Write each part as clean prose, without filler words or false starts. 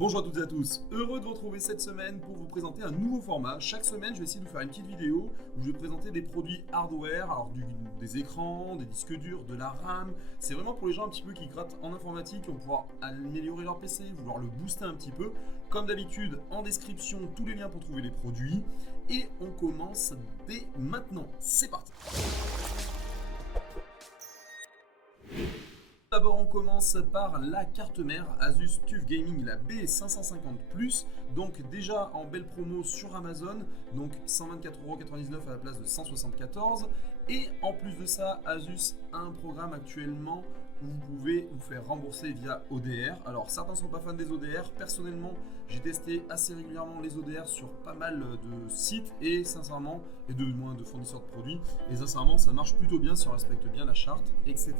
Bonjour à toutes et à tous, heureux de vous retrouver cette semaine pour vous présenter un nouveau format. Chaque semaine, je vais essayer de vous faire une petite vidéo où je vais présenter des produits hardware, alors des écrans, des disques durs, de la RAM. C'est vraiment pour les gens un petit peu qui grattent en informatique, qui vont pouvoir améliorer leur PC, vouloir le booster un petit peu. Comme d'habitude, en description, tous les liens pour trouver les produits. Et on commence dès maintenant. C'est parti! D'abord, on commence par la carte mère Asus TUF Gaming, la B550+, donc déjà en belle promo sur Amazon, donc 124,99€ à la place de 174€. Et en plus de ça, Asus a un programme actuellement où vous pouvez vous faire rembourser via ODR. Alors certains ne sont pas fans des ODR, personnellement j'ai testé assez régulièrement les ODR sur pas mal de sites et sincèrement, et de moins de fournisseurs de produits, et sincèrement ça marche plutôt bien si on respecte bien la charte, etc.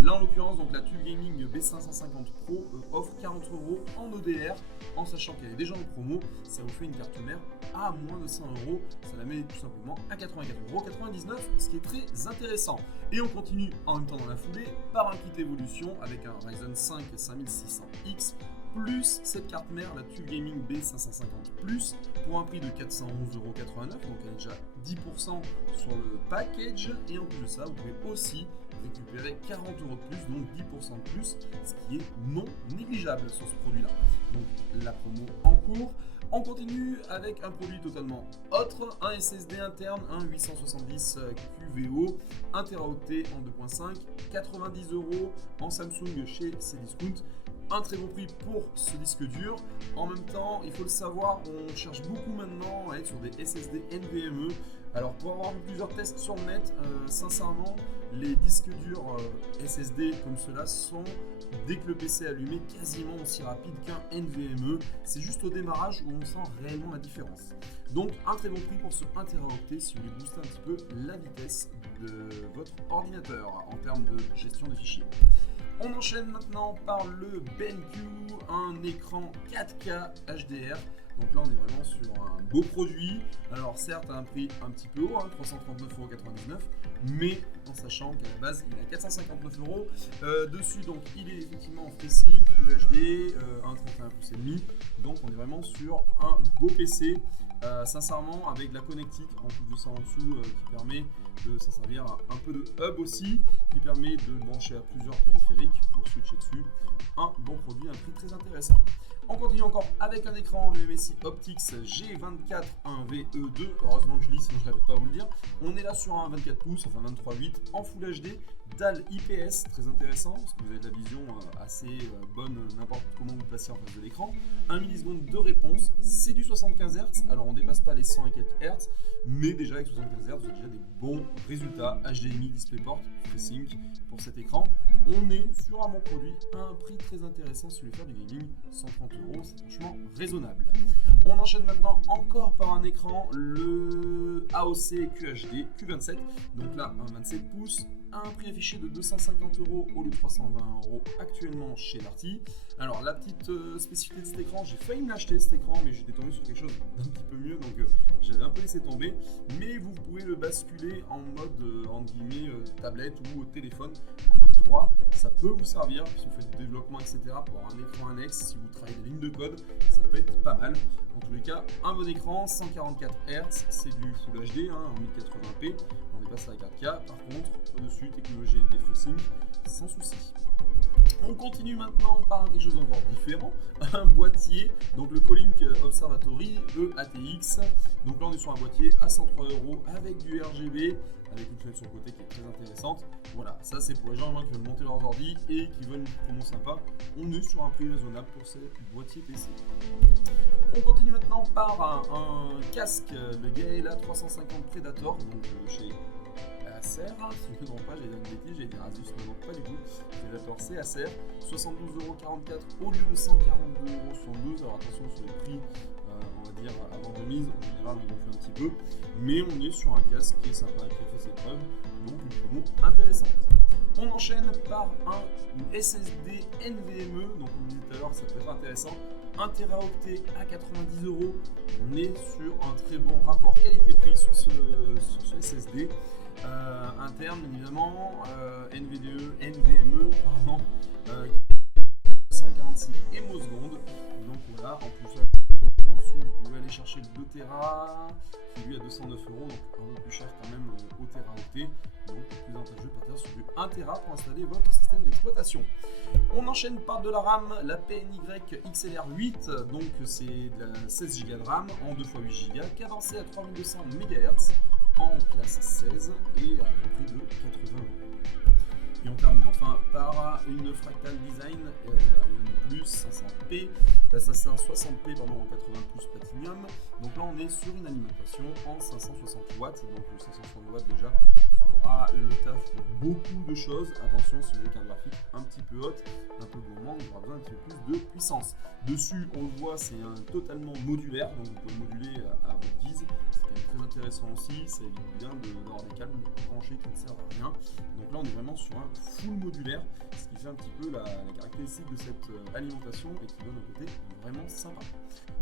Là en l'occurrence, donc la TUF Gaming B550 Pro offre 40€ en ODR, en sachant qu'elle est déjà en promo. Ça vous fait une carte mère à moins de 100€, ça la met tout simplement à 84,99€, ce qui est très intéressant. Et on continue en même temps dans la foulée par un kit évolution avec un Ryzen 5 5600X plus cette carte mère, la TUF Gaming B550+, pour un prix de 411,89€, donc elle est déjà 10% sur le package. Et en plus de ça, vous pouvez aussi récupérer 40€ de plus, donc 10% de plus, ce qui est non négligeable sur ce produit-là. Donc la promo en cours. On continue avec un produit totalement autre, un SSD interne, un 870 QVO, 1 Teraoctet en 2.5, 90€ en Samsung chez Cdiscount. Un très bon prix pour ce disque dur. En même temps, il faut le savoir, on cherche beaucoup maintenant à être sur des SSD NVMe. Alors pour avoir vu plusieurs tests sur le net, sincèrement, les disques durs SSD comme ceux-là sont, dès que le PC est allumé, quasiment aussi rapides qu'un NVMe. C'est juste au démarrage où on sent réellement la différence. Donc un très bon prix pour ce 1 Teraoctet si vous voulez booster un petit peu la vitesse de votre ordinateur en termes de gestion des fichiers. On enchaîne maintenant par le BenQ, un écran 4K HDR. Donc là on est vraiment sur un beau produit. Alors certes à un prix un petit peu haut, 339,99€, mais en sachant qu'à la base il est à 459€. Dessus donc il est effectivement en FreeSync, UHD, 1,31 pouces et demi. Donc on est vraiment sur un beau PC. Sincèrement avec la connectique en plus de ça en dessous qui permet de s'en servir un peu de hub aussi, qui permet de brancher à plusieurs périphériques pour switcher dessus. Un bon produit, un prix très intéressant. On continue encore avec un écran, le MSI Optix G24 1VE2. Heureusement que je lis, sinon je n'arrive pas à vous le dire. On est là sur un 24 pouces, enfin 23,8 en Full HD. Dalle IPS, très intéressant, parce que vous avez de la vision assez bonne, n'importe comment vous placez en face de l'écran. 1 milliseconde de réponse, c'est du 75 Hz. Alors on ne dépasse pas les 100 et quelques Hz, mais déjà avec 75 Hz, vous avez déjà des bons résultats. HDMI, DisplayPort, FreeSync pour cet écran. On est sur un bon produit, à un prix très intéressant si vous voulez faire du gaming, 130€, c'est franchement raisonnable. On enchaîne maintenant encore par un écran, le AOC QHD Q27, donc là un 27 pouces, à un prix affiché de 250€ au lieu de 320€ actuellement chez Darty. Alors la petite spécificité de cet écran, j'ai failli me l'acheter cet écran, mais j'étais tombé sur quelque chose d'un petit peu mieux, donc j'avais un peu laissé tomber. Mais vous pouvez le basculer en mode entre guillemets tablette ou téléphone, en mode droit. Ça peut vous servir si vous faites du développement, etc. pour un écran annexe. Si vous travaillez des lignes de code, ça peut être pas mal. En tous les cas, un bon écran, 144 Hz, c'est du Full HD en 1080p. On dépasse à la 4K. Par contre, au-dessus, technologie ND FreeSync, sans souci. On continue maintenant par quelque chose d'encore différent, un boîtier, donc le Colink Observatory EATX. Donc là on est sur un boîtier à 103€ avec du RGB, avec une fenêtre sur le côté qui est très intéressante. Voilà, ça c'est pour les gens qui veulent monter leurs ordi et qui veulent une promo sympa. On est sur un prix raisonnable pour ces boîtiers PC. On continue maintenant par un casque, le Gaela 350 Predator, donc chez Acer, si je ne me trompe pas, j'allais dire une bêtise, j'allais dire Asus, mais non pas du tout. Predator c'est Acer, 72,44€ au lieu de 142,72€. Alors attention sur les prix, on va dire avant remise, en général on gonfle un petit peu, mais on est sur un casque qui est sympa, qui a fait ses preuves, donc une promo intéressante. On enchaîne par un SSD NVMe, donc comme je disais tout à l'heure, ça peut être intéressant. 1 Teraoctet à 90€, on est sur un très bon rapport qualité-prix sur ce SSD. Interne évidemment, NVMe, 146 émossecondes, donc aller chercher le 2 Tera qui lui à 209 €, donc un peu plus cher quand même au Teraoctet. Donc plus avantageux de partir sur du 1 Tera pour installer votre système d'exploitation. On enchaîne par de la RAM, la PNY XLR8, donc c'est de la 16 Go de RAM en 2x8 Go, cadencée à 3200 MHz en classe 16 et à un prix de 80 €. Et on termine enfin par une Fractal Design Ion Plus 500p, 560p pardon, en 80 plus Platinum. Donc là on est sur une alimentation en 560 watts, donc le 560 watts déjà fera le taf pour beaucoup de choses. Attention sur des cartes graphiques un petit peu hautes, un peu gourmandes, on aura besoin d'un petit peu plus de puissance. Dessus on le voit, c'est totalement modulaire, donc vous pouvez moduler à votre guise. C'est très intéressant aussi, ça évite bien d'avoir des câbles branchés qui ne servent à rien. Donc là on est vraiment sur un full modulaire, ce qui fait un petit peu la caractéristique de cette alimentation et qui donne un côté vraiment sympa.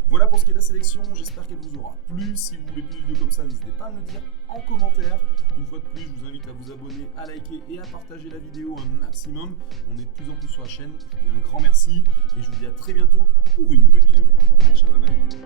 Voilà pour ce qui est de la sélection, j'espère qu'elle vous aura plu. Si vous voulez plus de vidéos comme ça, n'hésitez pas à me le dire en commentaire. Une fois de plus, je vous invite à vous abonner, à liker et à partager la vidéo un maximum. On est de plus en plus sur la chaîne, je vous dis un grand merci et je vous dis à très bientôt pour une nouvelle vidéo. Ciao, bye bye.